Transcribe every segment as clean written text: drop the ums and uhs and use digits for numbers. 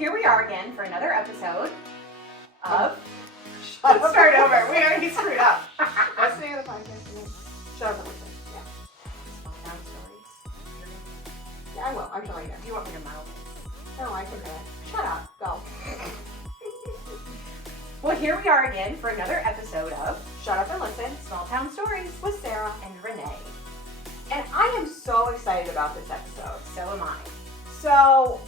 here we are again for another episode of... Let's start over. We already screwed up. What's the name of the podcast? Shut up and listen. Yeah. Small town stories. Yeah, I will. I'm right here. Do you want me to mouth? No, I can do it. Shut up. Go. Well, here we are again for another episode of Shut up and listen Small Town Stories with Sarah and Renee. And I am so excited about this episode. So am I. So,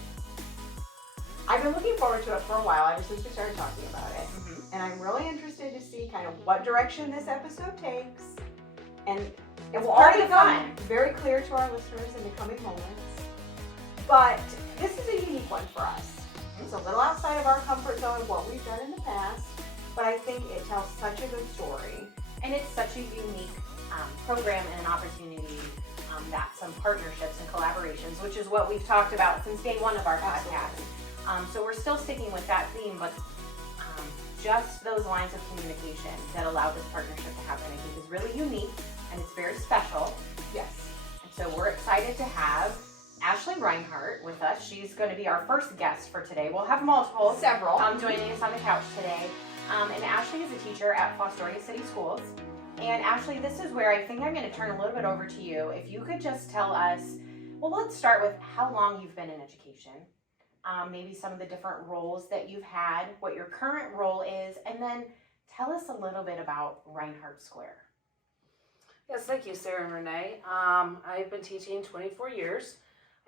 I've been looking forward to it for a while, ever since we started talking about it. And I'm really interested to see kind of what direction this episode takes. And it will all become very clear to our listeners in the coming moments. But this is a unique one for us. It's a little outside of our comfort zone of what we've done in the past, but I think it tells such a good story. And it's such a unique program and an opportunity that some partnerships and collaborations, which is what we've talked about since day one of our podcast. So we're still sticking with that theme, but just those lines of communication that allow this partnership to happen, I think is really unique and it's very special. Yes. And so we're excited to have Ashley Reinhart with us. She's going to be our first guest for today. We'll have multiple. Several. Joining us on the couch today. And Ashley is a teacher at Fostoria City Schools. And Ashley, this is where I think I'm going to turn a little bit over to you. If you could just tell us, well, let's start with how long you've been in education. Maybe some of the different roles that you've had, what your current role is, and then tell us a little bit about Reinhart Square. Yes, thank you, Sarah and Renee. I've been teaching 24 years.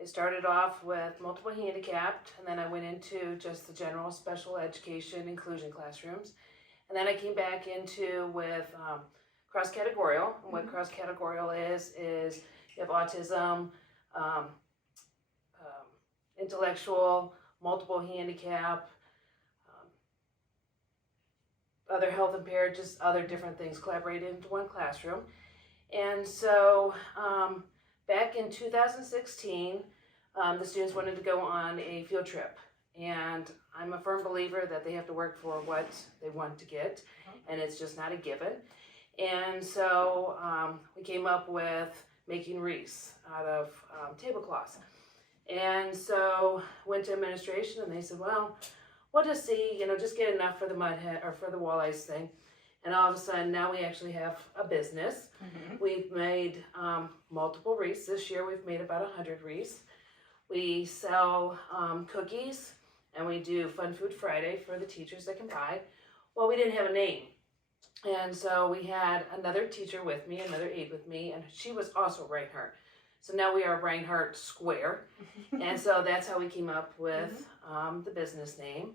I started off with multiple handicapped, and then I went into just the general special education inclusion classrooms. And then I came back into with cross-categorial. And what cross-categorial is you have autism, intellectual, multiple handicap, other health impaired, just other different things collaborated into one classroom. And so back in 2016, the students wanted to go on a field trip. And I'm a firm believer that they have to work for what they want to get, and it's just not a given. And so we came up with making wreaths out of tablecloths. And so went to administration, and they said, well, we'll just see, just get enough for the mud head or for the walleyes thing. And all of a sudden, now we actually have a business. We've made multiple wreaths. This year, we've made about 100 wreaths. We sell cookies, and we do Fun Food Friday for the teachers that can buy. Well, we didn't have a name. And so we had another teacher with me, another aide with me, and she was also Reinhart. So now we are Reinhart Square. And so that's how we came up with the business name.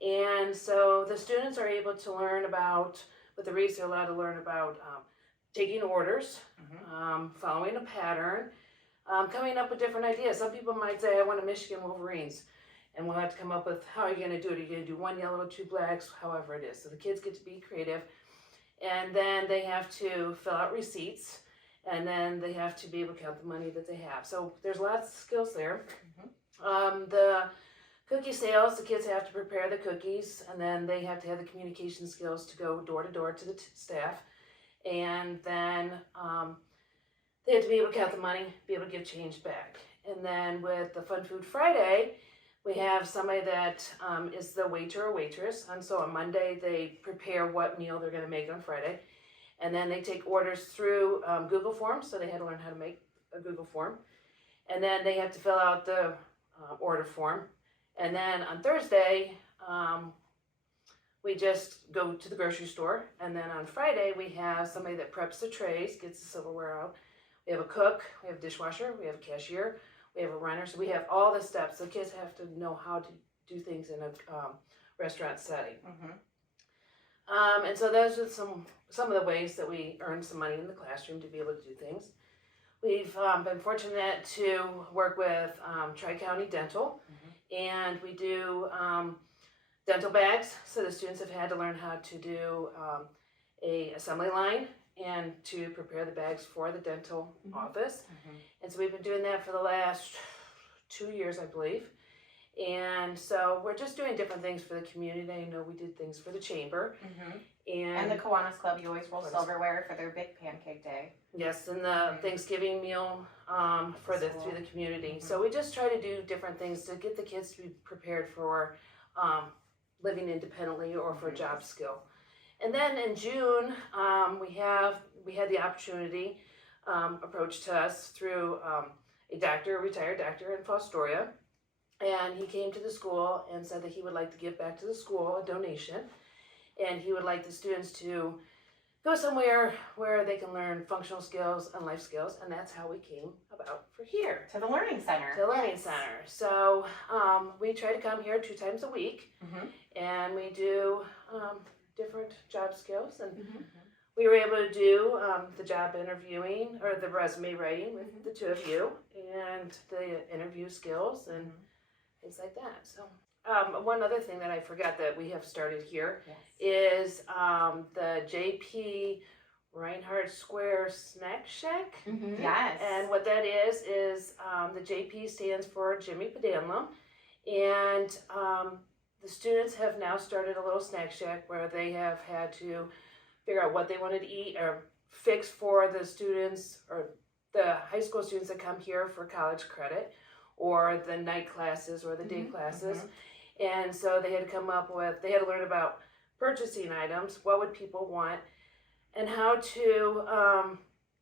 And so the students are able to learn about, with the wreaths, they're allowed to learn about taking orders, following a pattern, coming up with different ideas. Some people might say, I want a Michigan Wolverines. And we'll have to come up with, how are you going to do it? Are you going to do one yellow, two blacks, however it is. So the kids get to be creative. And then they have to fill out receipts. And then they have to be able to count the money that they have. So there's lots of skills there. The cookie sales, the kids have to prepare the cookies, and then they have to have the communication skills to go door to door to the staff. And then they have to be able to count the money, be able to give change back. And then with the Fun Food Friday, we have somebody that is the waiter or waitress. And so on Monday, they prepare what meal they're going to make on Friday. And then they take orders through Google Forms, so they had to learn how to make a Google form. And then they have to fill out the order form. And then on Thursday, we just go to the grocery store. And then on Friday, we have somebody that preps the trays, gets the silverware out. We have a cook, we have a dishwasher, we have a cashier, we have a runner. So we have all the steps. So kids have to know how to do things in a restaurant setting. And so those are some of the ways that we earn some money in the classroom to be able to do things. We've been fortunate to work with Tri-County Dental, and we do dental bags. So the students have had to learn how to do a assembly line and to prepare the bags for the dental office. And so we've been doing that for the last 2 years, I believe. And so we're just doing different things for the community. I know we did things for the chamber. And the Kiwanis Club, you always roll Kiwanis. silverware for their big pancake day. Yes, and the Thanksgiving meal through the community. So we just try to do different things to get the kids to be prepared for living independently or for a job skill. And then in June, we had the opportunity approached to us through a retired doctor in Fostoria, and he came to the school and said that he would like to give back to the school a donation, and he would like the students to go somewhere where they can learn functional skills and life skills, and that's how we came about for here. To the Learning Center. To the Learning Center. So we try to come here 2 times a week, and we do different job skills, and we were able to do the job interviewing or the resume writing with the two of you, and the interview skills and things like that. So one other thing that I forgot that we have started here is the JP Reinhart Square Snack Shack. Yes. And what that is the JP stands for Jimmy Pedalum, and the students have now started a little snack shack where they have had to figure out what they wanted to eat or fix for the students or the high school students that come here for college credit or the night classes or the day classes. And so they had to learn about purchasing items, what would people want, and how to,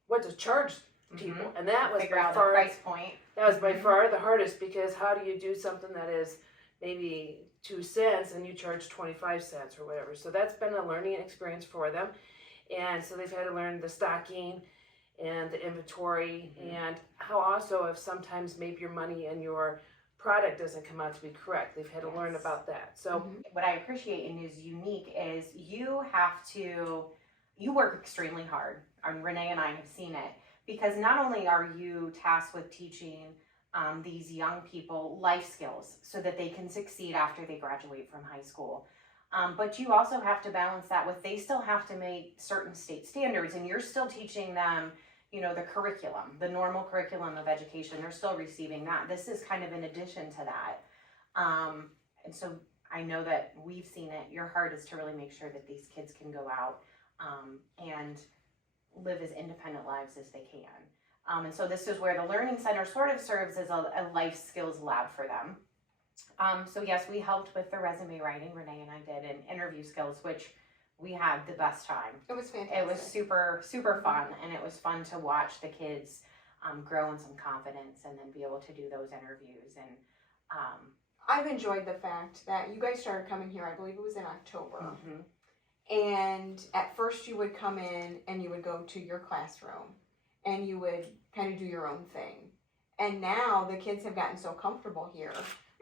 what to charge people. And that was Figure by out far, the price point. that was by far the hardest, because how do you do something that is maybe 2 cents and you charge 25 cents or whatever? So that's been a learning experience for them. And so they've had to learn the stocking and the inventory and how also if sometimes maybe your money and your product doesn't come out to be correct. They've had to learn about that. So what I appreciate and is unique is you work extremely hard. Renee and I have seen it, because not only are you tasked with teaching these young people life skills so that they can succeed after they graduate from high school, but you also have to balance that with they still have to make certain state standards, and you're still teaching them, the curriculum, the normal curriculum of education. They're still receiving that. This is kind of in addition to that. And so I know that we've seen it. Your heart is to really make sure that these kids can go out and live as independent lives as they can. And so this is where the Learning Center sort of serves as a life skills lab for them. So yes, we helped with the resume writing, Renee and I did, and interview skills, which we had the best time. It was fantastic. It was super, super fun, and it was fun to watch the kids grow in some confidence and then be able to do those interviews. And I've enjoyed the fact that you guys started coming here, I believe it was in October. And at first you would come in and you would go to your classroom and you would kind of do your own thing. And now the kids have gotten so comfortable here.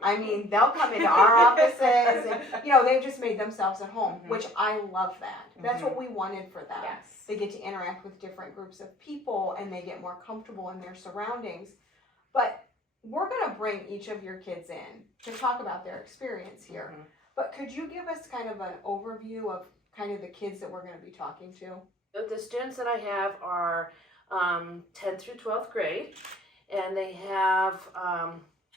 I mean, they'll come into our offices and, they've just made themselves at home, which I love that. That's what we wanted for them. yes, They get to interact with different groups of people and they get more comfortable in their surroundings. But we're going to bring each of your kids in to talk about their experience here. But could you give us kind of an overview of kind of the kids that we're going to be talking to? the students that I have are 10th through 12th grade, and they have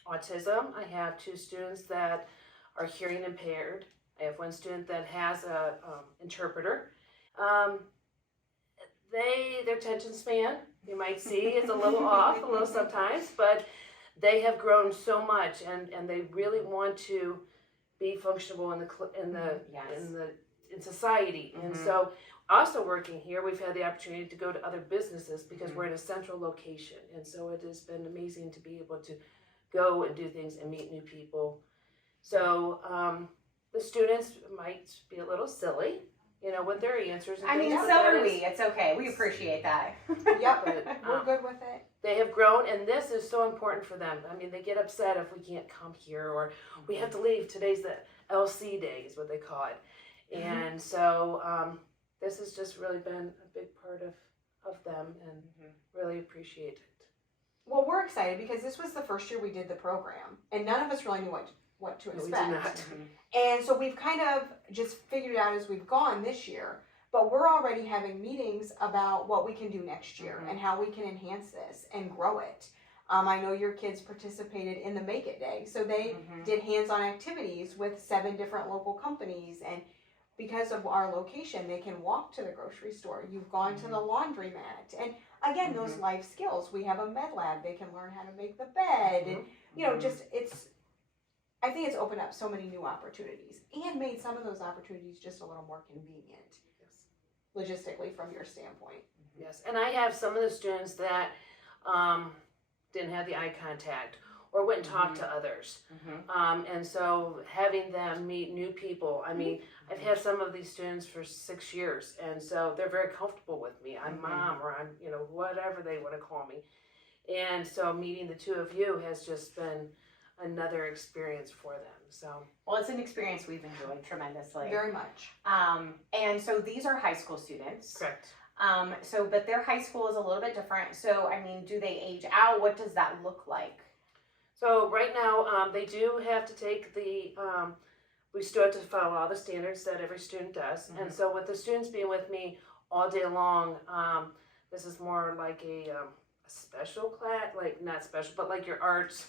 autism. I have 2 students that are hearing impaired. I have 1 student that has a interpreter. Their attention span, you might see, is a little off, a little sometimes, but they have grown so much, and they really want to be functional in society. And so, also working here, we've had the opportunity to go to other businesses because we're in a central location, and so it has been amazing to be able to go and do things and meet new people. So the students might be a little silly, with their answers. And I mean, things, so but are we. It's okay. We appreciate that. Yep, But, we're good with it. they have grown, and this is so important for them. I mean, they get upset if we can't come here or we have to leave. Today's the LC day is what they call it. And so this has just really been a big part of them, and really appreciate it. Well, we're excited because this was the first year we did the program, and none of us really knew what to No, we expect. did not. And so we've kind of just figured it out as we've gone this year, but we're already having meetings about what we can do next year and how we can enhance this and grow it. I know your kids participated in the Make It Day, so they did hands-on activities with 7 different local companies, and because of our location, they can walk to the grocery store. You've gone to the laundromat. And again, those life skills. We have a med lab. They can learn how to make the bed. And, you know, just I think it's opened up so many new opportunities and made some of those opportunities just a little more convenient, logistically, from your standpoint. Yes, and I have some of the students that didn't have the eye contact or wouldn't talk to others. And so having them meet new people, I mean, I've had some of these students for 6 years, and so they're very comfortable with me. I'm mom, or I'm, you know, whatever they want to call me. And so meeting the two of you has just been another experience for them. So, well, it's an experience we've enjoyed tremendously. Very much. And so these are high school students. correct. So, but their high school is a little bit different. So, I mean, do they age out? What does that look like? So right now, they do have to take the, we still have to follow all the standards that every student does. And so with the students being with me all day long, this is more like a special class, like not special, but like your arts,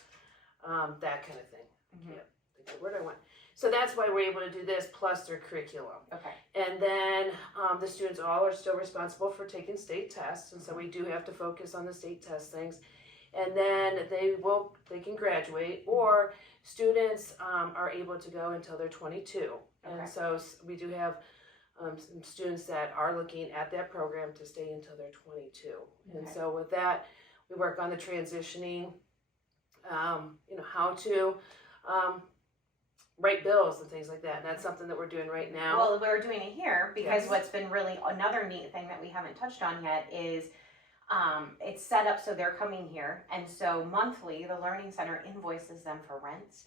that kind of thing. I can't think of the word I want. So that's why we're able to do this plus their curriculum. Okay. And then the students all are still responsible for taking state tests. And so we do have to focus on the state test things. And then they can graduate, or students are able to go until they're 22. Okay. And so we do have some students that are looking at that program to stay until they're 22. Okay. And so with that, we work on the transitioning, you know, how to write bills and things like that. And that's something that we're doing right now. Well, we're doing it here because Yes. what's been really another neat thing that we haven't touched on yet is it's set up so they're coming here, and so monthly the Learning Center invoices them for rents,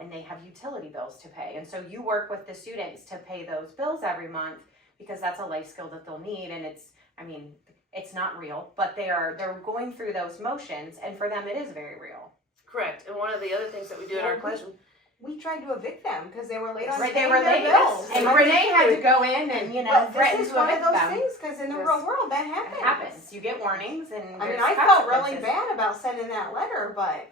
and they have utility bills to pay, and so you work with the students to pay those bills every month because that's a life skill that they'll need. And it's not real, but they're going through those motions, and for them it is very real. Correct. And one of the other things that we do in our classroom, We tried to evict them because they were late on Right, paying they were their late, bills. and I mean, Renee had to go in and but threaten this is to one of evict those them. things because in the Yes. real world that It happens. happens. You get warnings, and I mean, there's I felt really consequences. bad about sending that letter, but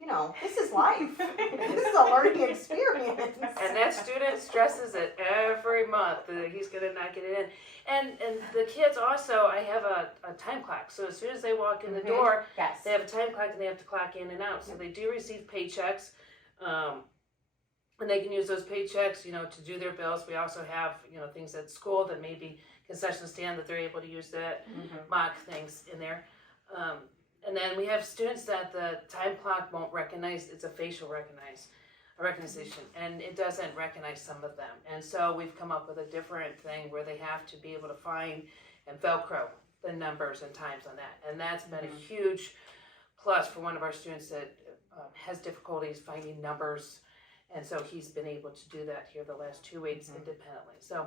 you know, this is life. This is a learning experience. and that student stresses it every month that he's going to not get it in. And the kids also, I have a time clock. So as soon as they walk in the door, Yes. they have a time clock and they have to clock in and out. So they do receive paychecks. And they can use those paychecks, you know, to do their bills. We also have, you know, things at school that maybe concession stand that they're able to use that mock things in there. And then we have students that the time clock won't recognize. It's a facial recognition, and it doesn't recognize some of them. And so we've come up with a different thing where they have to be able to find and Velcro the numbers and times on that. And that's been a huge plus for one of our students that has difficulties finding numbers. And so he's been able to do that here the last 2 weeks independently. So,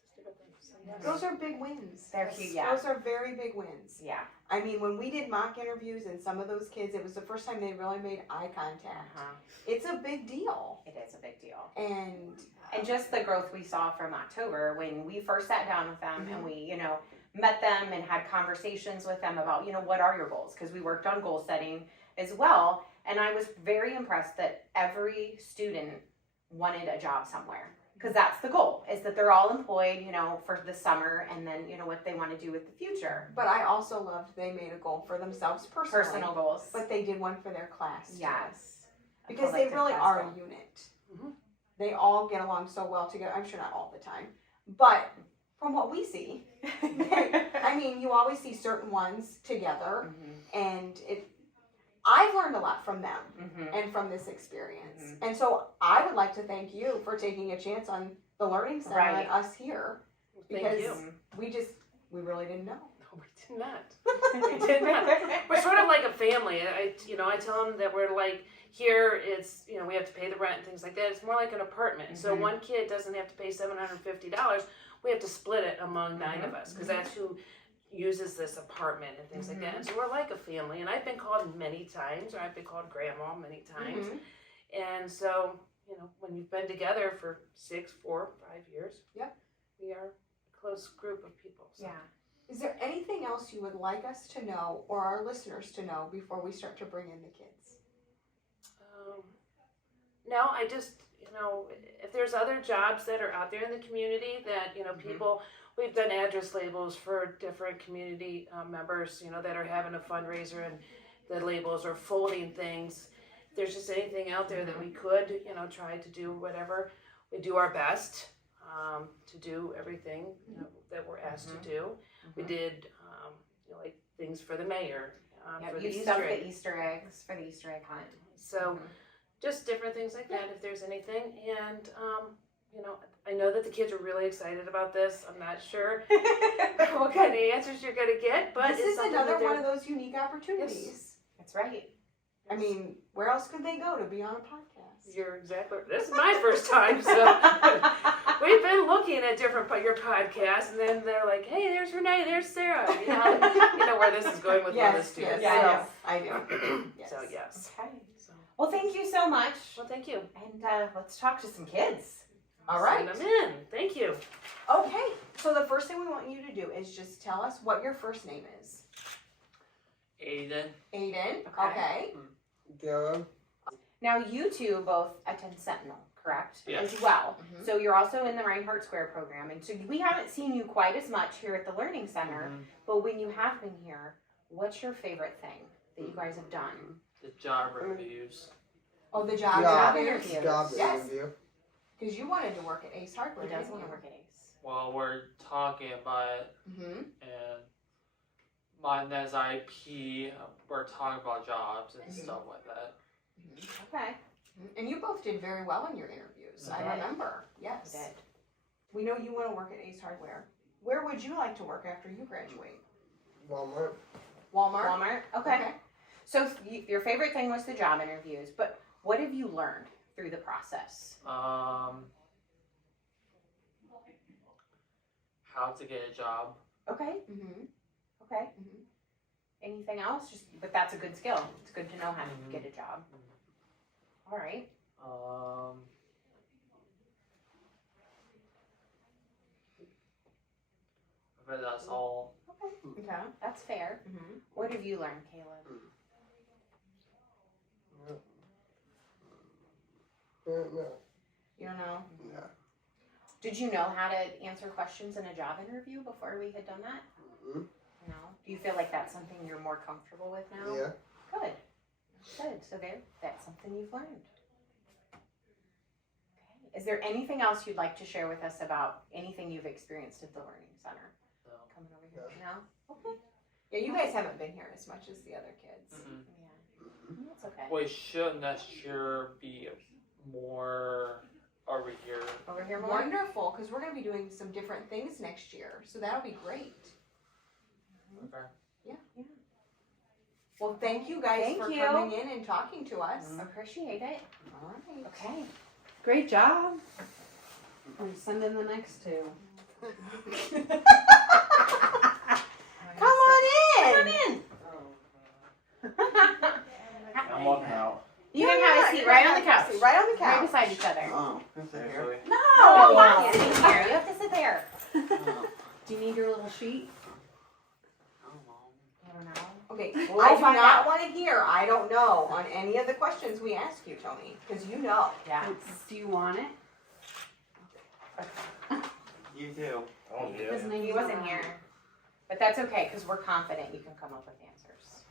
just different things. So, yes. Those are big wins. They're huge, yeah. Those are very big wins. Yeah. I mean, when we did mock interviews and some of those kids, it was the first time they really made eye contact. It's a big deal. It is a big deal. And just the growth we saw from October when we first sat down with them and we, you know, met them and had conversations with them about, you know, what are your goals? Because we worked on goal setting as well. And I was very impressed that every student wanted a job somewhere. Because that's the goal, is that they're all employed, you know, for the summer and then, you know, what they want to do with the future. but I also loved they made a goal for themselves personally. Personal goals. But they did one for their class. too. Yes. A Because they collective really class are goal. a unit. Mhm. They all get along so well together. I'm sure not all the time. But from what we see, I mean, you always see certain ones together. And I've learned a lot from them and from this experience. And so I would like to thank you for taking a chance on the Learning Center Right. and us here. Thank Because you. we really didn't know. No, we did not. We did not. We're sort of like a family. I tell them that we're like, here it's, you know, we have to pay the rent and things like that. It's more like an apartment. So one kid doesn't have to pay $750. We have to split it among 9 of us because that's who uses this apartment and things like that. And so we're like a family. And I've been called many times, or I've been called grandma many times. And so, you know, when you've been together for 6, 4, 5 years, we are a close group of people. So. Yeah. Is there anything else you would like us to know or our listeners to know before we start to bring in the kids? No, I just, if there's other jobs that are out there in the community that, people, we've done address labels for different community members, that are having a fundraiser and the labels are folding things. If there's just anything out there that we could, try to do whatever, we do our best to do everything that we're asked to do. We did, like things for the mayor. For you the stuffed Easter egg. the Easter eggs for the Easter egg hunt. So just different things like that if there's anything. And, I know that the kids are really excited about this. I'm not sure what kind of answers you're going to get, but this is another one of those unique opportunities. Yes. That's right. I mean, where else could they go to be on a podcast? You're exactly right. This is my first time, so we've been looking at your podcasts, and then they're like, hey, there's Renee, there's Sarah. You know where this is going with one of the students. Yes, I do. Yes. So, yes. Okay. Well, thank you so much. Well, thank you. And let's talk to some kids. All right. Send them in. Thank you. Okay, so the first thing we want you to do is just tell us what your first name is. Aiden. Aiden. Okay. Okay. Dylan. Now, you two both attend Sentinel, correct? Yes. As well. Mhm. So you're also in the Reinhart Square program. And so we haven't seen you quite as much here at the Learning Center. But when you have been here, what's your favorite thing that you guys have done? The job reviews. Oh, the job Job interviews. interviews. Job Yes. interview. Because you wanted to work at Ace Hardware. He does didn't want to you? work at Ace. Well, we're talking about it, Mm-hmm. and mine as IP, we're talking about jobs and stuff like that. Okay. And you both did very well in your interviews. I did. remember. Yes. You did. We know you want to work at Ace Hardware. Where would you like to work after you graduate? Walmart. Walmart. Walmart? Okay. So your favorite thing was the job interviews, but what have you learned through the process? How to get a job. Okay. Mm-hmm. Okay. Mhm. Anything else? But that's a good skill. It's good to know how to get a job. All right. But that's all. Okay. Okay. That's fair. Mm-hmm. What have you learned, Caleb? No. You don't know? No. Did you know how to answer questions in a job interview before we had done that? Mm-hmm. No. Do you feel like that's something you're more comfortable with now? Yeah. Good. Good. So that's something you've learned. Okay. Is there anything else you'd like to share with us about anything you've experienced at the Learning Center? No. Coming over here. No? Okay. Yeah, you guys haven't been here as much as the other kids. Yeah. That's okay. We should next year be more over here. Over here more? Wonderful, because we're going to be doing some different things next year, so that'll be great. Okay. Well, thank you guys Thank for you. coming in and talking to us. Appreciate it. All right. Okay. Great job. I'm sending the next two. Come on in. in. I'm walking out. You can have a seat right on the couch. Right on the Right couch. beside each other. Oh, Seriously? No, Oh, you can't sit here. You have to sit there. oh. Do you need your little sheet? I don't know. Okay, We'll I do find not out. want to hear I don't know on any of the questions we ask you, Tony, because you know. Yeah. Do you want it? You too. Oh, His yeah. name's He wasn't not here. But that's okay, because we're confident you can come up with answers.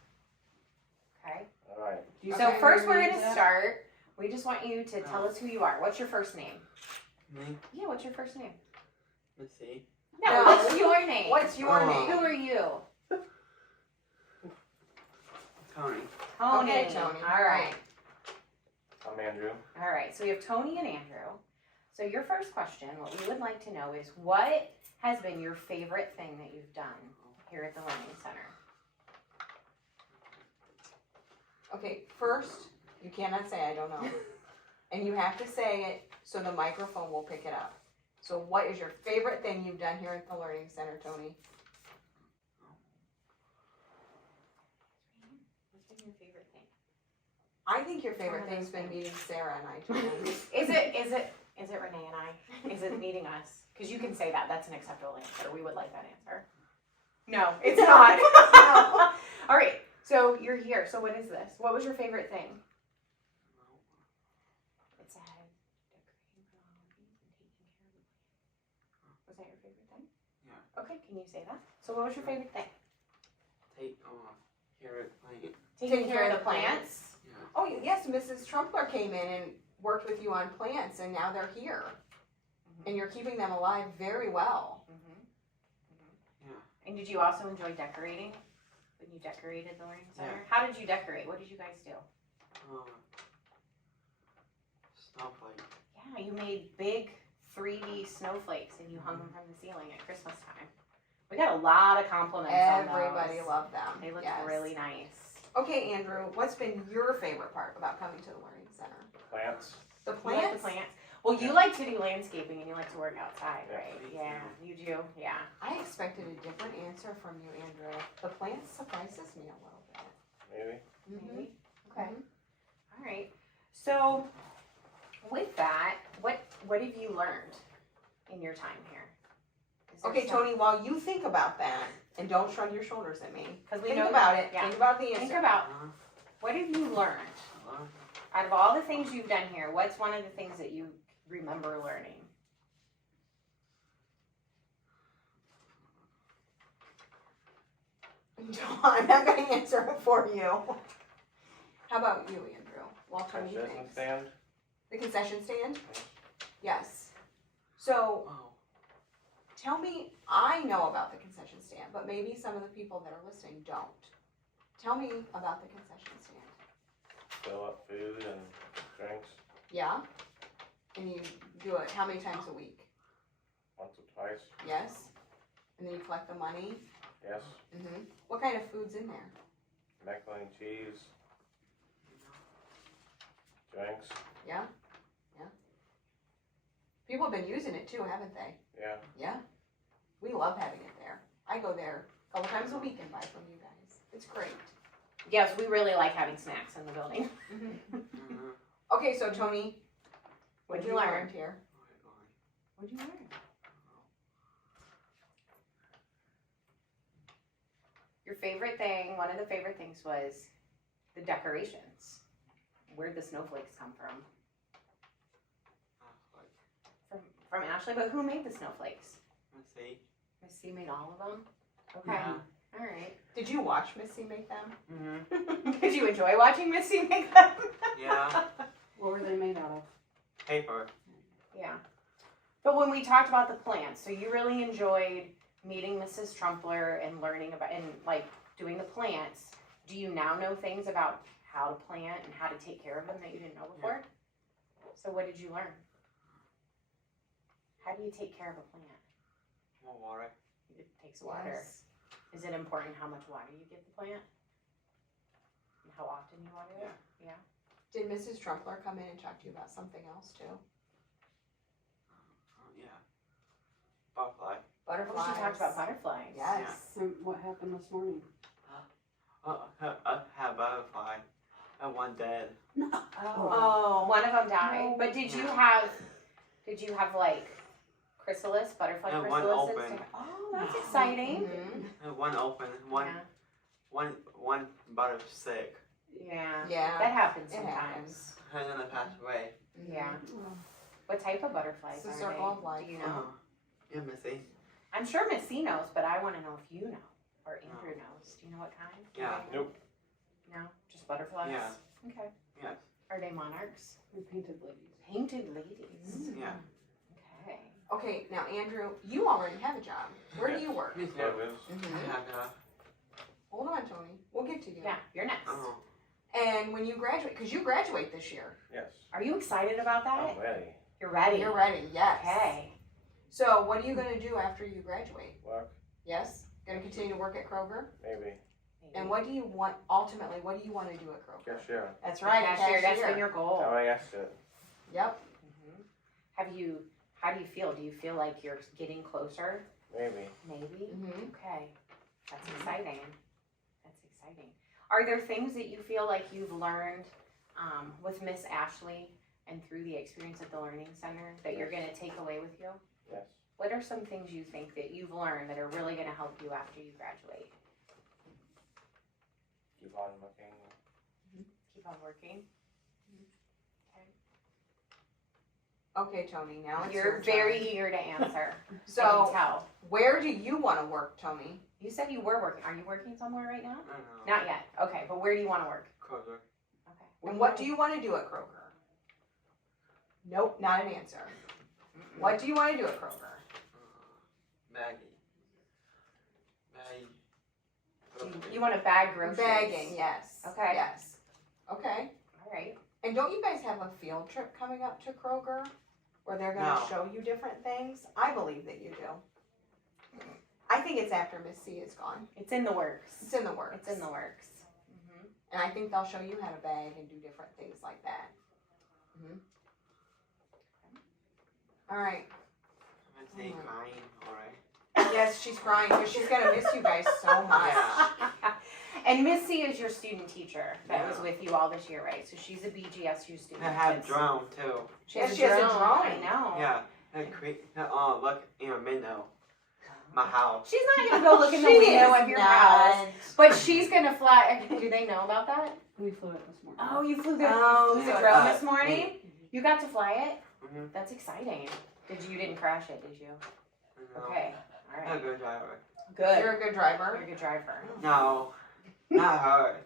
Okay? All right. Do you So want first your we're name going to up? start. We just want you to tell us who you are. What's your first name? Me? Yeah, what's your first name? Let's see. No, No. what's your name? What's your Oh. name? Who are you? Tony. Tony. Okay, Tony. All right. I'm Andrew. All right. So we have Tony and Andrew. So your first question, what we would like to know is what has been your favorite thing that you've done here at the Learning Center? Okay, first, you cannot say I don't know. And you have to say it so the microphone will pick it up. So what is your favorite thing you've done here at the Learning Center, Tony? What's been your favorite thing? I think your favorite thing's been meeting Sarah and I, Tony. Is it Renee and I? Is it meeting us? Because you can say that. That's an acceptable answer. We would like that answer. No, it's not. No. All right. So you're here. So what is this? What was your favorite thing? Okay, can you say that? So what was your favorite thing? Take care of plant. Taking care of the plants. Yeah. Oh, yes, Mrs. Trumpler came in and worked with you on plants, and now they're here. And you're keeping them alive very well. And did you also enjoy decorating? When you decorated the learning center? Yeah. How did you decorate? What did you guys do? Snowflake. Yeah, you made big 3D snowflakes and you hung them from the ceiling at Christmas time. We got a lot of compliments on those. Everybody loved them. They looked Yes. really nice. Okay, Andrew, what's been your favorite part about coming to the Learning Center? Plants. The You like plants? the plants? Well, you like to do landscaping and you like to work outside, Yeah, right? me Yeah, you do. Yeah. I expected a different answer from you, Andrew. The plants surprises me a little bit. Maybe. Maybe. Okay. Mhm. All right. So, with that, what have you learned in your time here? Is there Okay, some- Tony, while you think about that, and don't shrug your shoulders at me, 'Cause we think know about that- it. yeah. Think about the Think answer. about what have you learned out of all the things you've done here. What's one of the things that you remember learning? I'm not going to answer it for you. How about you, Andrew? While Tony Concession thinks. stand. The concession stand? Yes. So, Oh. tell me, I know about the concession stand, but maybe some of the people that are listening don't. Tell me about the concession stand. Fill up food and drinks Yeah? And you do it how many times a week? once or twice. Yes? And then you collect the money? Yes. Mm-hmm. What kind of food's in there? Macaroni and cheese. Drinks. Yeah? Yeah? People have been using it too, haven't they? Yeah. Yeah? We love having it there. I go there a couple times a week and buy from you guys. It's great. Yes, we really like having snacks in the building. Okay, so Tony, What'd what you learn? learned here? What'd you learn? Your favorite thing, one of the favorite things was the decorations. Where'd the snowflakes come from? From Ashley, but who made the snowflakes? Let's see. Miss C made all of them? Okay. Yeah. All right. Did you watch Missy make them? Mm-hmm. Did you enjoy watching Missy make them? Yeah. What were they made out of? Paper. Yeah. But when we talked about the plants, so you really enjoyed meeting Mrs. Trumpler and learning about, and like doing the plants. Do you now know things about how to plant and how to take care of them that you didn't know before? So what did you learn? How do you take care of a plant? More water. It takes water. Yes. Is it important how much water you give the plant? And how often you water it? Yeah. Did Mrs. Trumpler come in and talk to you about something else too? Yeah. Butterfly. Butterflies. Oh, she talked about butterflies. Yes. And what happened this morning? Have butterfly. And one dead. Oh. One of them died. No. But did you Yeah. have like chrysalis, butterfly And one chrysalis? open. Oh, that's exciting. Mhm. And one open. One butter sick. Yeah. Yeah. That happens It sometimes. happens. And then I passed away. Yeah. What type of butterflies It's a are circle they? of life. Do you know? Yeah, Missy. I'm sure Miss C knows, but I want to know if you know or Andrew knows. Do you know what kind? Yeah. Nope. No, just butterflies. Yeah. Okay. Yes. Are they monarchs? We painted ladies. Painted ladies. Yeah. Okay. Okay, now Andrew, you already have a job. Where do you work? Me That too. is. Mhm. And, Hold on, Tony. We'll get to you. Yeah, you're next. oh. And when you graduate, because you graduate this year, Yes. Are you excited about that? I'm ready. You're ready. you're ready. Yes. Okay. So what are you going to do after you graduate? Work. Yes. Going to continue to work at Kroger. Maybe. And what do you want? Ultimately, what do you want to do at Kroger? Cashier. That's right. Cashier, that's been your goal. Oh, I asked it. Yep. How do you feel? Do you feel like you're getting closer? Maybe. Maybe. Mhm. Okay. That's exciting. That's exciting. Are there things that you feel like you've learned with Miss Ashley and through the experience at the Learning Center that you're going to take away with you? Yes. What are some things you think that you've learned that are really going to help you after you graduate? Keep on looking. Keep on working. Okay. Okay, Tony, now it's You're your very turn. eager to answer. I can So, tell. where do you want to work, Tony? You said you were working. Are you working somewhere right now? I don't know. Not yet. Okay, but where do you want to work? Kroger. Okay. And what do you want to do at Kroger? Nope, not an answer. What do you want to do at Kroger? Maggie. You want to bag groceries? Bagging, yes. Okay. Yes. Okay. All right. And don't you guys have a field trip coming up to Kroger where they're going to No. show you different things? I believe that you do. I think it's after Miss C is gone. It's in the works. It's in the works. It's in the works. And I think they'll show you how to bag and do different things like that. All right. I'm gonna say crying, alright? Yes, she's crying because she's going to miss you guys so much. Yeah. And Missy is your student teacher that was Yeah. with you all this year, right? So she's a BGSU student. I have It's- drone too. She Yeah, has, she has a drone. I know. Yeah. Look in a window. My house. She's not gonna go look in the She window is of your not. house, but she's gonna fly. Do they know about that? We flew it this morning. Oh, you flew the, Oh, you flew the so drone that- this morning. You got to fly it. Mhm. That's exciting. You didn't crash it, did you? No. Okay. All I'm a right. good driver. Good. You're a good driver, You're a good driver. No. Not her.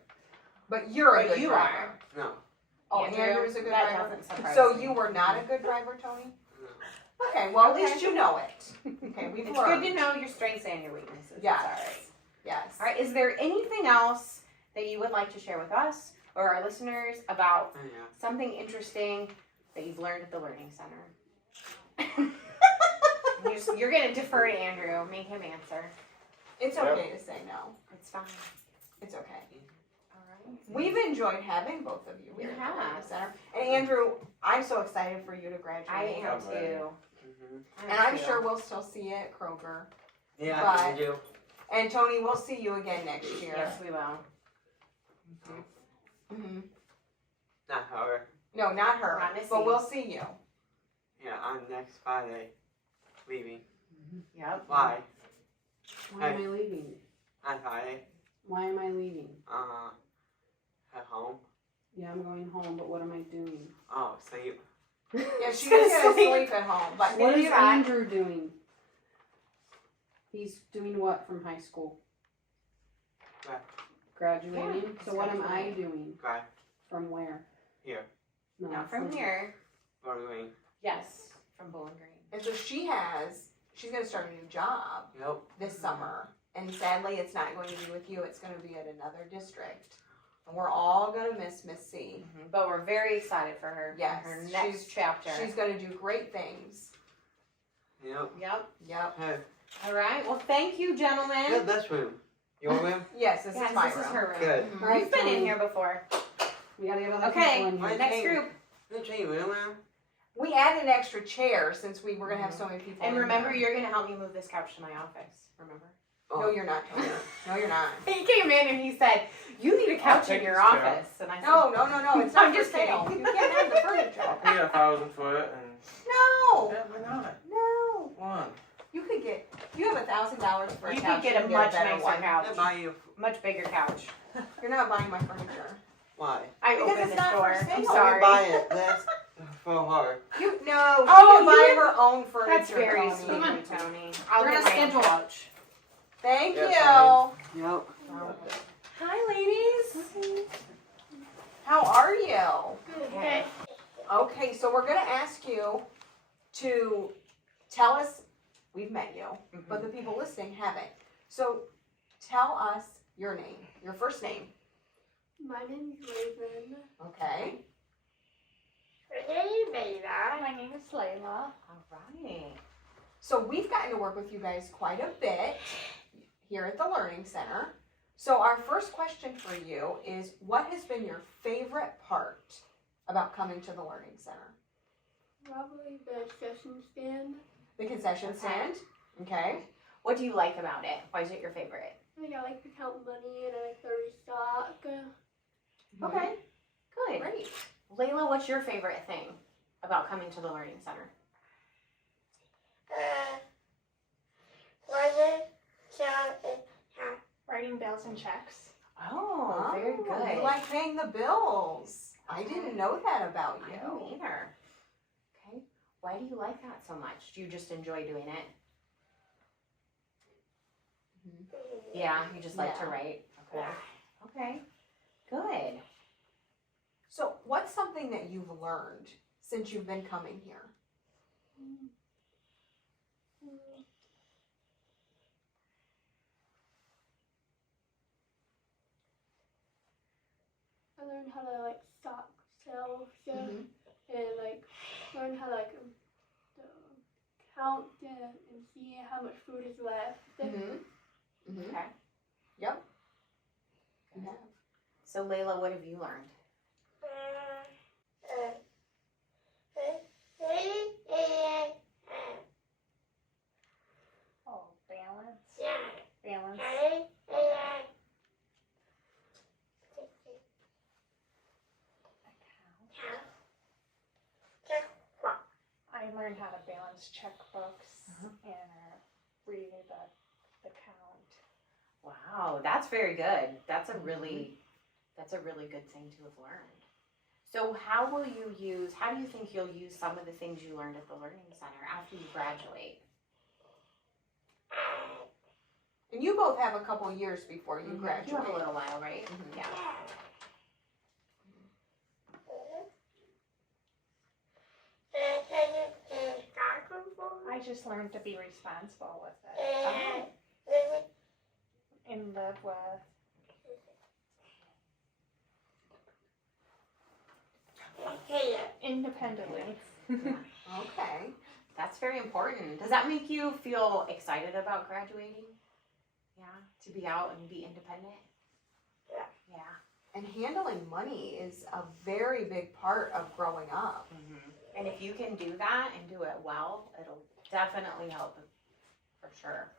but you're a But good you driver. are. No. Oh, Andrew, Andrew's a good that driver. doesn't surprise So me. you were not a good driver, Tony? No. Okay, well, at Okay. least you know it. Okay, we've It's learned. good to know your strengths and your weaknesses. Yes. It's all right. Yes. All right. Is there anything else that you would like to share with us or our listeners about Oh, yeah. something interesting that you've learned at the Learning Center? You're going to defer to Andrew. Make him answer. It's okay to say no. It's fine. It's okay. All right. We've enjoyed having both of you We here at the have. Learning Center. And Andrew, I'm so excited for you to graduate. I am too. Mhm. I am And I'm too. sure we'll still see you at Kroger. Yeah, But- I do. And Tony, we'll see you again next year. Yes, we will. hmm Not her. No, not her. Not Missy. But we'll see you. Yeah, on next Friday. Leaving. Yep. Why? Why am I leaving? On Friday. Why am I leaving? At home. Yeah, I'm going home, but what am I doing? Oh, so you. Yeah, she's gonna gonna sleep. sleep at home. But What do is that. Andrew doing? He's doing what from high school? Gra- Graduating. Yeah, So he's what am I graduating. doing? Drive. From where? Here. No, Now from here. Going. Yes. From Bowling Green. and so she's gonna start a new job Yep. this summer. And sadly it's not going to be with you, it's gonna be at another district. And we're all gonna miss Miss C. But we're very excited for her. Yes, Her next chapter. She's gonna do great things. Yep. Yep. Yep. Hey. All right. Well, thank you, gentlemen. Good, this room. Your room? Yes, this Yes, is my this room. is her room. Good. Mhm. All right, You've been in Tony. here before. We gotta get other Okay. people in here. Right. Next Hey. group. Did you change your room now? We added an extra chair since we were gonna have so many people. And in remember, here. you're going to help me move this couch to my office. Remember? Oh. No, you're not, Tony. No, you're not. He came in and he said, "You need a couch in take your this chair. office." And I said, No, it's not I'm for just sale. kidding. You can't have the furniture. Pay 1,000 for it and. No, Yeah, why not? no. One. You have $1,000 for a You couch. could get a can much better nicer one. couch. I'll buy you. Much bigger couch. You're not buying my furniture. Why? I Because opened it's the not for door. sale. I'm You sorry. Buy it. That's for her. No, she Oh, can buy you- her own furniture. That's very Tony. sweet, of you, Tony. I'll We're get gonna my own schedule. couch. Thank Yeah, you. Yep. Hi, ladies. How are you? Okay. Okay, so we're gonna ask you to tell us. We've met you, but the people listening haven't. So tell us your name, your first name. My name's Raven. Okay. Hey, Beta. My name is Layla. All right. So we've gotten to work with you guys quite a bit here at the Learning Center. So our first question for you is, what has been your favorite part about coming to the Learning Center? Probably the session stand. The concession stand. Okay. What do you like about it? Why is it your favorite? I like to count money and I like to restock. Okay. Good. Great. Layla, what's your favorite thing about coming to the Learning Center? Writing bills and checks. Oh, very You good. like paying the bills. I didn't know that about I you. don't either. Okay. Why do you like that so much? Do you just enjoy doing it? Yeah, you just like to Yeah. write? Okay. Okay, good. So, what's something that you've learned since you've been coming here? I learned how to like stock sell stuff Mhm. and like learn how to like count and see how much food is left. Okay. Yep. You have. So Layla, what have you learned? Oh, balance. Balance. I learned how to balance checkbooks and read the count. Wow, that's very good. That's a really good thing to have learned. So how do you think you'll use some of the things you learned at the Learning Center after you graduate? And you both have a couple years before you graduate. You have a little while, right? Mhm. Yeah. I just learned to be responsible with it and live with. Independently. Okay. That's very important. Does that make you feel excited about graduating? Yeah, to be out and be independent? Yeah. And handling money is a very big part of growing up. And if you can do that and do it well, it'll definitely help for sure.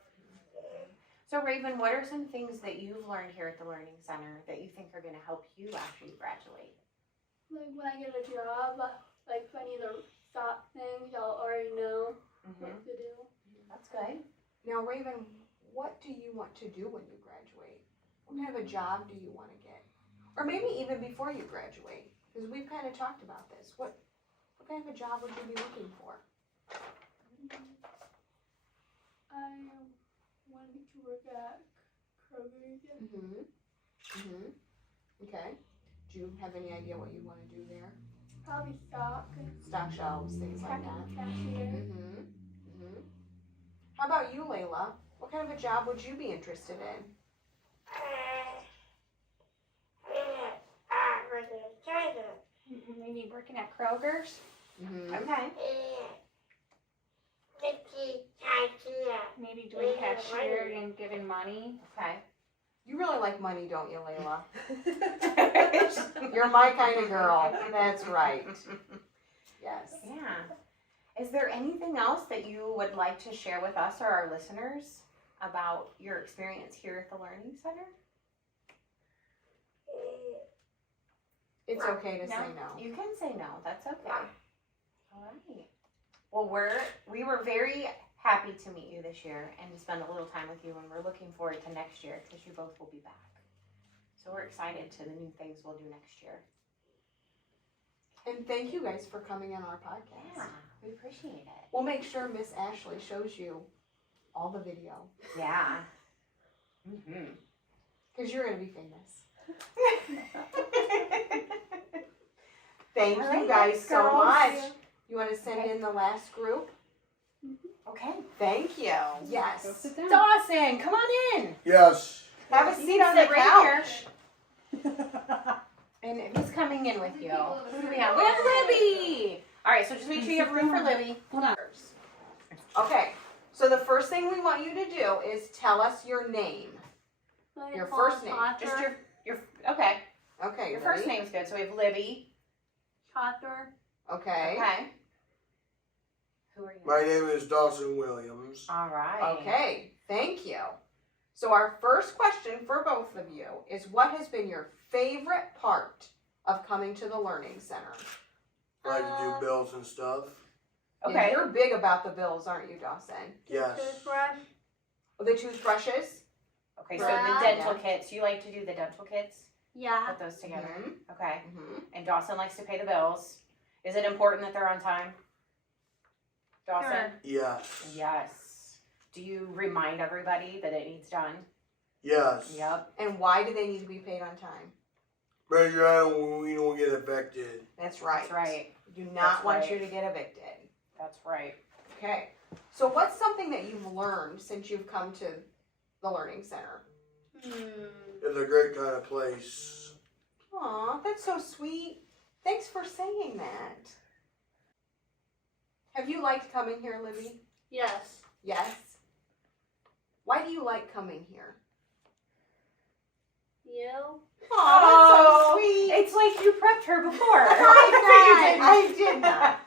So Raven, what are some things that you've learned here at the Learning Center that you think are going to help you after you graduate? Like when I get a job, like if I need to stock things, I'll already know what to do. That's good. Now, Raven, what do you want to do when you graduate? What kind of a job do you want to get? Or maybe even before you graduate, because we've kind of talked about this. What kind of a job would you be looking for? I wanted to work at Kroger's. Okay. Do you have any idea what you want to do there? Probably stock. Stock shelves, things like that. Cashier. How about you, Layla? What kind of a job would you be interested in? Maybe working at Kroger's. Okay. Maybe doing cashier and giving money. Okay. You really like money, don't you, Layla? You're my kind of girl. That's right. Yes. Yeah. Is there anything else that you would like to share with us or our listeners about your experience here at the Learning Center? It's okay to say no. You can say no. That's okay. All right. Well, we were very happy to meet you this year and to spend a little time with you, and we're looking forward to next year because you both will be back. So we're excited to the new things we'll do next year. And thank you guys for coming on our podcast. Yeah, we appreciate it. We'll make sure Miss Ashley shows you all the video. Yeah. Because you're going to be famous. Thank you guys so much. You want to send in the last group? Okay. Thank you. Yes. Dawson, come on in. Yes. Have a seat on the Sit right couch. And who's coming in with you? Who do we have? We have Libby. All right, so just make sure you have room for Libby. Hold on. Okay. So the first thing we want you to do is tell us your name. Your first name. Just your okay. Okay. Your first ready? name's good. So we have Libby. Chathor. Okay. Okay. Who are you? My name is Dawson Williams. All right. Okay. Thank you. So our first question for both of you is, what has been your favorite part of coming to the Learning Center? I like to do bills and stuff. Okay. Yeah, you're big about the bills, aren't you, Dawson? Yes. Toothbrush. Oh, the toothbrushes? Okay, so Yeah. the dental kits. You like to do the dental kits? Yeah. Put those together. Mhm. Okay. Mm-hmm. And Dawson likes to pay the bills. Is it important that they're on time? Dawson? Sure. Yes. Yes. Do you remind everybody that it needs done? Yes. Yep. And why do they need to be paid on time? Make sure we don't get affected. That's right. That's right. We do not That's want right. you to get evicted. That's right. Okay. So what's something that you've learned since you've come to the Learning Center? It's a great kind of place. Aw, that's so sweet. Thanks for saying that. Have you liked coming here, Libby? Yes. Yes. Why do you like coming here? You? Aw, that's so sweet. It's like you prepped her before. I did not.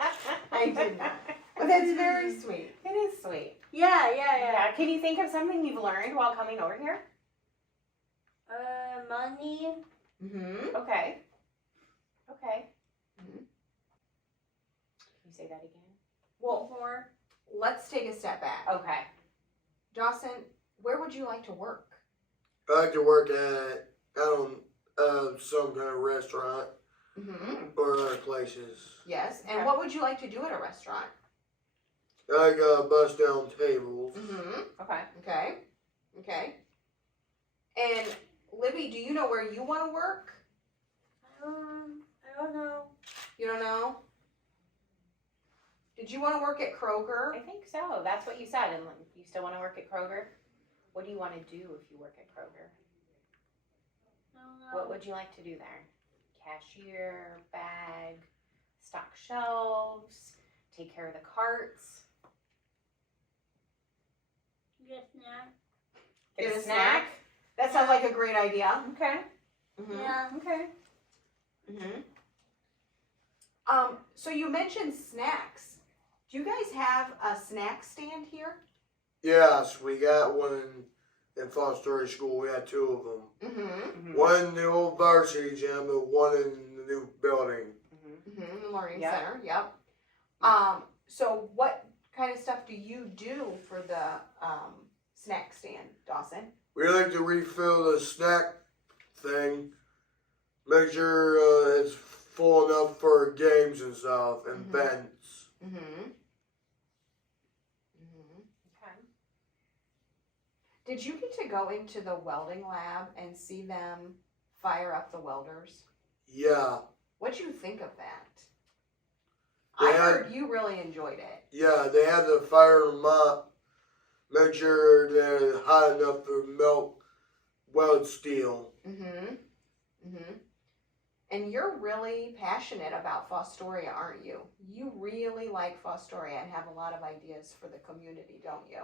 I did not. But that's very sweet. It is sweet. Yeah. Yeah. Can you think of something you've learned while coming over here? Money. Mm-hmm. Okay. Okay. Mhm. Can you say that again? Well, More. let's take a step back. Okay. Dawson, where would you like to work? I like to work at, some kind of restaurant Mm-hmm. or other places. Yes. And Okay. what would you like to do at a restaurant? I like bust down tables. Mm-hmm. Okay. Okay. Okay. And Libby, do you know where you want to work? I don't know. You don't know? Did you want to work at Kroger? I think so. That's what you said. And you still want to work at Kroger? What do you want to do if you work at Kroger? I don't know. What would you like to do there? Cashier, bag, stock shelves, take care of the carts, Get a snack. get a snack? That sounds like a great idea. Okay. Mm-hmm. Yeah. Okay. Mm-hmm. So you mentioned snacks. Do you guys have a snack stand here? Yes, we got one in Fostoria School. We had two of them. Mm-hmm. One in the old varsity gym and one in the new building. Mm-hmm. The Learning Yep. Center. Yep. So what kind of stuff do you do for the snack stand, Dawson? We like to refill the snack thing, make sure it's full enough for games and stuff and Mhm. events. Mm-hmm. Mm-hmm. Okay. Did you get to go into the welding lab and see them fire up the welders? Yeah, What'd you think of that? They I had- heard you really enjoyed it. yeah, they had to fire them up, make sure they're hot enough to melt weld steel. Mm-hmm. Mm-hmm. And you're really passionate about Fostoria, aren't you? You really like Fostoria and have a lot of ideas for the community, don't you?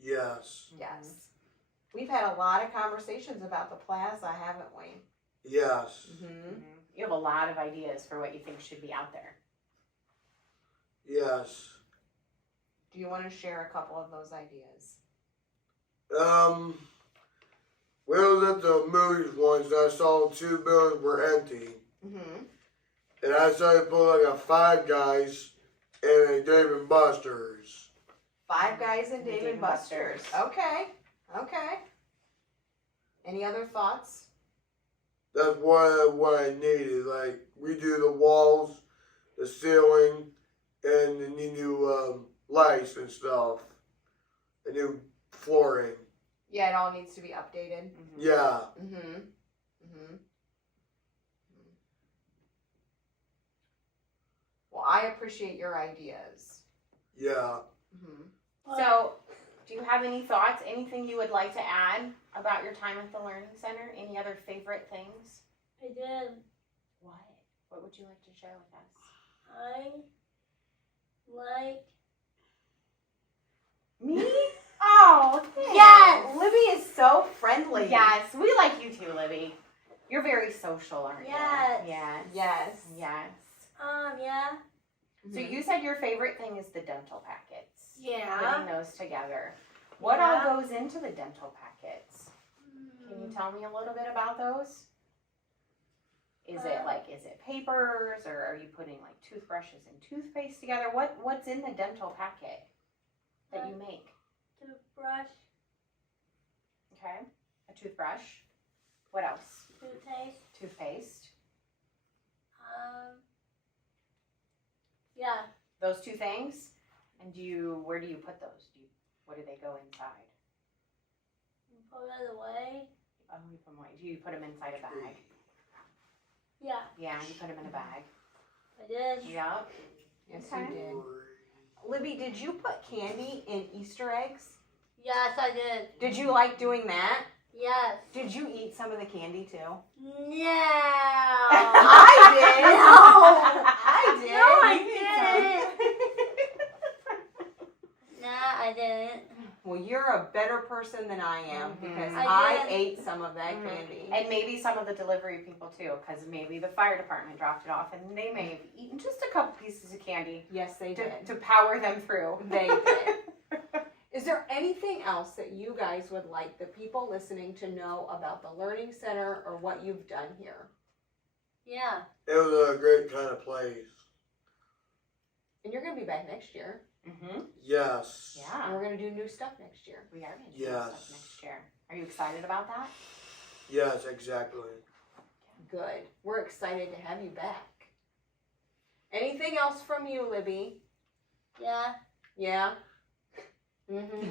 Yes, Yes. We've had a lot of conversations about the plaza, haven't we? yes, Mm-hmm. You have a lot of ideas for what you think should be out there. yes. Do you want to share a couple of those ideas? We was at the movies once and I saw two buildings were empty. Mm-hmm. And I decided to put like a Five Guys and a Dave and Buster's. Five Guys and The Dave Dave and and Buster's. Buster's. Okay. Okay. Any other thoughts? That's what I needed. Like redo the walls, the ceiling, and the new lights and stuff. The new flooring. Yeah, it all needs to be updated. Yeah. Mm-hmm. Mm-hmm. Well, I appreciate your ideas. Yeah. Mm-hmm. So, do you have any thoughts, anything you would like to add about your time at the Learning Center? Any other favorite things? I did. What? What would you like to share with us? I like. Me? Oh, thanks. Yes! Libby is so friendly. Yes, we like you too, Libby. You're very social, aren't Yes. you? Yes. Yes. Yes. Yeah. So you said your favorite thing is the dental packets. Yeah. Putting those together. What Yeah. all goes into the dental packets? Can you tell me a little bit about those? Is it papers, or are you putting like toothbrushes and toothpaste together? What's in the dental packet that you make? Toothbrush, Okay. A toothbrush. What else? toothpaste. Toothpaste. Yeah. Those two things. And where do you put those? What do they go inside? Put it away. You put 'em away. Do you put them inside a bag? Yeah, Yeah, you put them in a bag. I did. Yep. Yes, Okay. you did. Libby, did you put candy in Easter eggs? Yes, I did. Did you like doing that? Yes. Did you eat some of the candy too? No. I did. No. I did. No, I didn't. Nah, I didn't. Well, you're a better person than I am because I I did. ate some of that candy. And maybe some of the delivery people too, because maybe the fire department dropped it off and they may have eaten just a couple pieces of candy Yes, they did. to power them through. They did. Is there anything else that you guys would like the people listening to know about the Learning Center or what you've done here? Yeah. It was a great kind of place. And you're going to be back next year. Mm-hmm. Yes. And Yeah. we're going to do new stuff next year. We are going to do Yes. stuff next year. Are you excited about that? Yes, exactly. Good. We're excited to have you back. Anything else from you, Libby? Yeah. Yeah? Mm-hmm.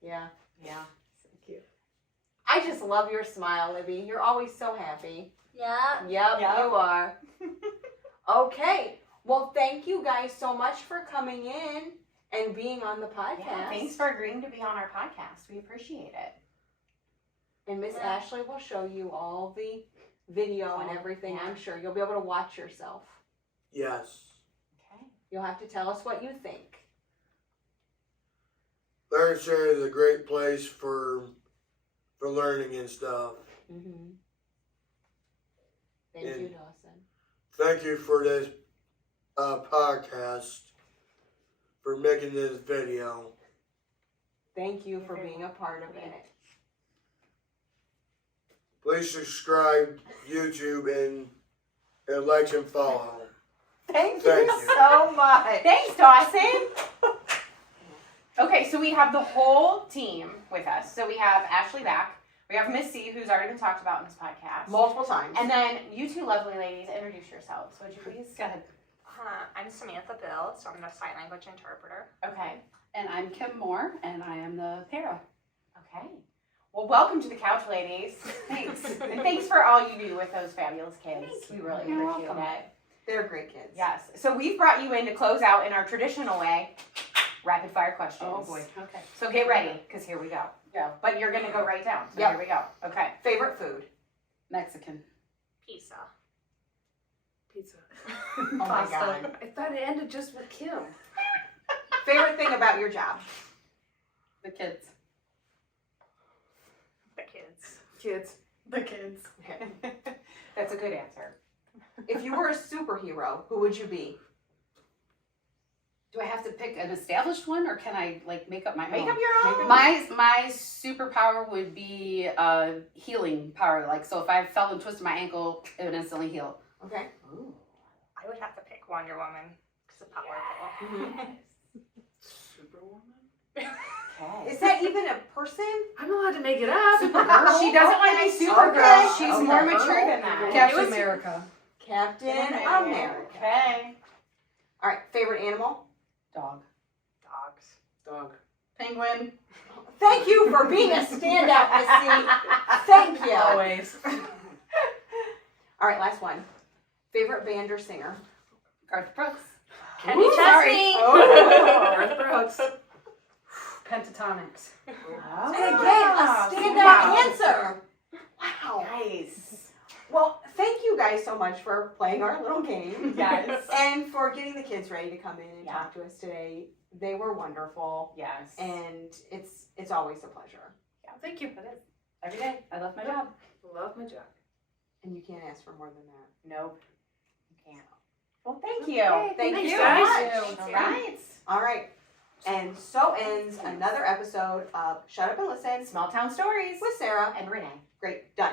Yeah. Yeah. So cute. I just love your smile, Libby. You're always so happy. Yeah. Yep, Yep. you are. Okay. Well, thank you guys so much for coming in and being on the podcast. Yeah, thanks for agreeing to be on our podcast. We appreciate it. And Miss Yeah. Ashley will show you all the video and everything. Yeah. I'm sure you'll be able to watch yourself. Yes. Okay. You'll have to tell us what you think. Learning Center is a great place for learning and stuff. Mm-hmm. Thank And- you, Dawson. Thank you for this podcast, for making this video. Thank you for being a part of it. Please subscribe YouTube and like and follow. Thank Thank you you. so much. Thanks, Dawson. Okay, so we have the whole team with us. So we have Ashley back. We have Miss C, who's already been talked about in this podcast. Multiple times. And then you two lovely ladies, introduce yourselves, would you please? Go ahead. I'm Samantha Bill, so I'm the sign language interpreter. Okay. And I'm Kim Moore, and I am the para. Okay. Well, welcome to the couch, ladies. Thanks. And thanks for all you do with those fabulous kids. We really You're appreciate welcome. it. They're great kids. Yes. So we've brought you in to close out in our traditional way, rapid fire questions. Oh boy. Okay. So get ready, because here we go. Go. But you're going to go right down. So Yep. here we go. Okay. Favorite food? Mexican. Pizza. Pizza. Oh my God. I thought it ended just with Kim. Favorite thing about your job? The kids. The kids. Kids. The kids. Okay. That's a good answer. If you were a superhero, who would you be? Do I have to pick an established one, or can I like make up my Make own? up your Make own. up- My superpower would be healing power. Like, so if I fell and twisted my ankle, it would instantly heal. Okay. Ooh. I would have to pick Wonder Woman because of powerful. Superwoman? Okay. Is that even a person? I'm allowed to make it up. Supergirl. She doesn't want to be Okay. Supergirl. Okay. She's Okay. more mature than that. Captain It was- America. Captain America. Okay. All right. Favorite animal? Dog. Dogs. Dog. Penguin. Thank you for being a standout, Missy. Thank you. Always. All right. Last one. Favorite band or singer? Garth Brooks. Kenny Ooh, sorry. Chesney. Garth Brooks. Pentatonics. Oh. And again, a standout answer. Wow. Nice. Well, thank you guys so much for playing our little game. Yes. And for getting the kids ready to come in and Yeah. talk to us today. They were wonderful. Yes. And it's always a pleasure. Thank you. It is. Every day. I love my job. Love my job. And you can't ask for more than that. Nope. You can't. Well, thank you. Okay, Thank thanks, you. guys. All right. All right. And so ends another episode of Shut Up and Listen Small Town Stories with Sarah. and Renee. Great. Done.